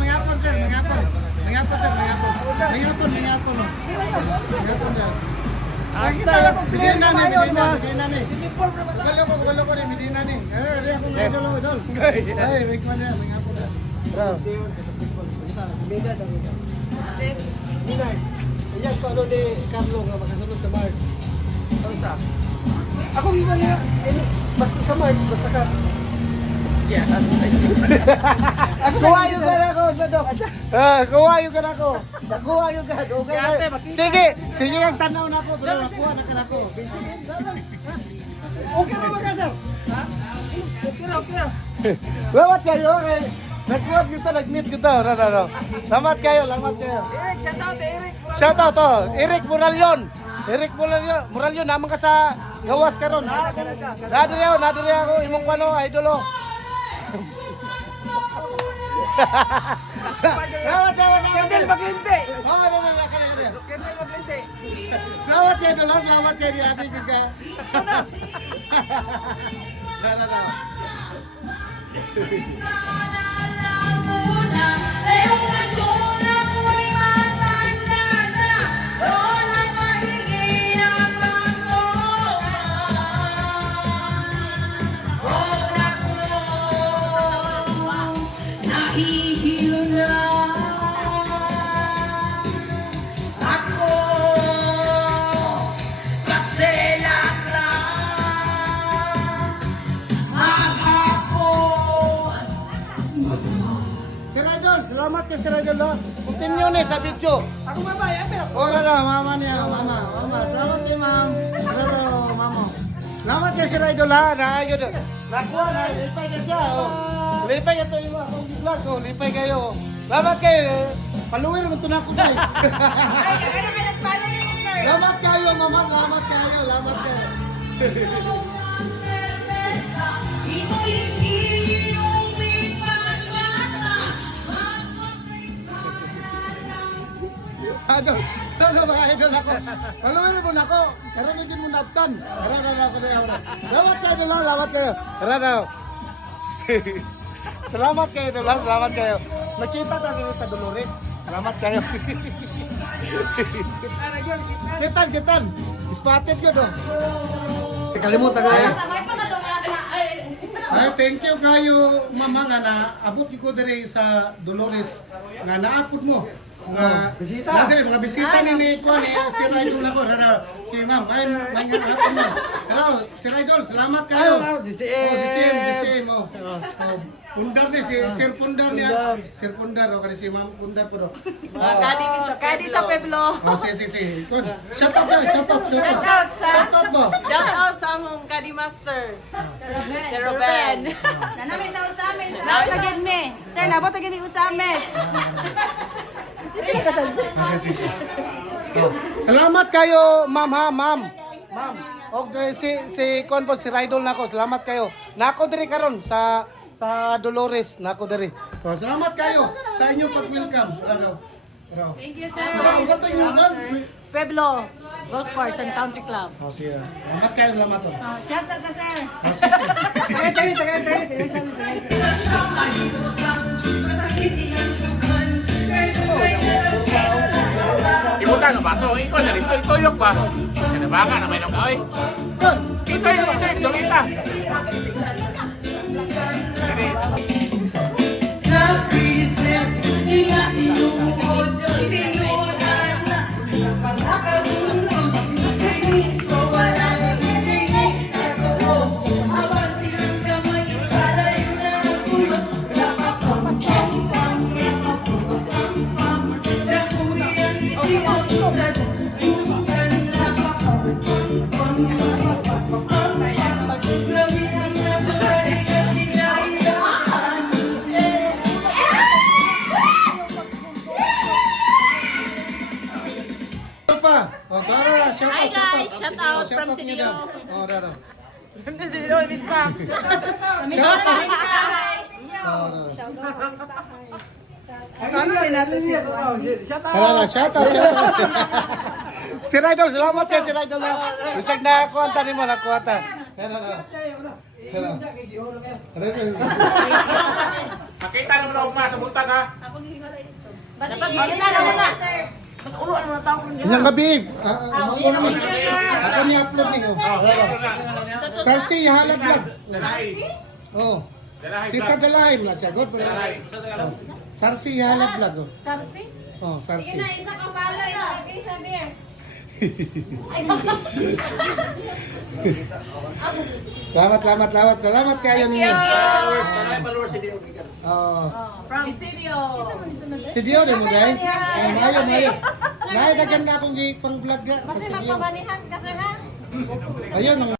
Mayapon sir. Mayapon sir. Medina ni. Wala ko rin, Medina ni. Ay, akong idol. Ay, wait mo na, mayapon na. Bro. Minay. Iyan ko ano ni Carlo nga makasunod sa March. Ano sa? Ako iwan niya. Basta sa March, basta ka. Kuwayo ka na ako, Sadok. Kuwayo ka na ako. Kuwayo ka. Sige ang tanaw na ako. Pero nakuha na ka na ako. Okay na ba ka, sir? Ha? Okay na. Lawat kayo, okay. Nag-work kita, nag-meet kita. No. Lamat kayo. Eric, shout out to. Eric Moralion, naman ka sa gawas karon. Nadiri ako, imong kwano, idolo. Lawat. Kendel Maglinte. Kendel Maglinte. Lawat kayo di ati ka. No. Salamat kay Sir Idol. Continue ni sa video. Ako mamaya, pero. Mama niya, mama. Salamat kay ma'am. Mama. Salamat kay Sir Idol ha. Nakuha na, lipay ka siya. Lipay ka ito yung akong vlog ko. Lipay kayo. Salamat kayo. Paluin naman ito na ako guys. Salamat kayo, mama. Salamat kayo. Ano ba idol ako? Paluin mo na ako. Karamitin mo naptan. Lawat kayo. Salamat kayo. Nakita tayo sa Dolores. Salamat kayo. Kitan. Spotted ko do. Kalimutan ka ya. Ay, thank you kayo mama nga na abot ko dire sa Dolores nga naapod mo. Mga bisita ni Kuan si Idol ako si ma'am may hapon mo pero si Idol salamat kayo the same Pundar ni si Sir Pundar niya Sir Pundar o kani si ma'am Pundar po do Kadi sa Pueblo si Kuan shout out sa among Kadi Master Sir Ruben Nanami sa Usames nabot me sir nabot agad ni Usames. Salamat kayo, ma'am ha, ma'am. Og si Konpon si Idol nako. Salamat kayo. Nako diri karon sa Dolores nako diri. So, salamat kayo sa inyong pag-welcome. Thank you sir. Sa to inyong Pueblo Golf Course and Country Club. Siya. Salamat kayo, salamat to. Shout out ka sir. Ibutan ang baso, ikaw na rin, tuyok pa. Sa nabaga na may nang kawin. Ito yung dorita. Shout out from CDO. From the CDO, Mista. Shout out. Si Idol, salamat kayo si Idol. Bisag na kuwanta nimo na kuwanta. Makita naman ako sa buntag ha. Ilang gabi. Ako naman. Ako niya upload niyo. Sarsi, halad vlog. Dalahi. Oh. Dalahi. Si sa Dalahim na siya. God. Dalahi. Sarsi, halad vlog. Sarsi? Oh, Sarsi. Isa ka pala, isa kay Sabir. Salamat kayo ninyo. Oh. From Sidio. Si Dio din mo guys. Mayo. Nay dagan na akong pang vlog ga. Kasi magpabanihan ka, sir, ha? Ayun ang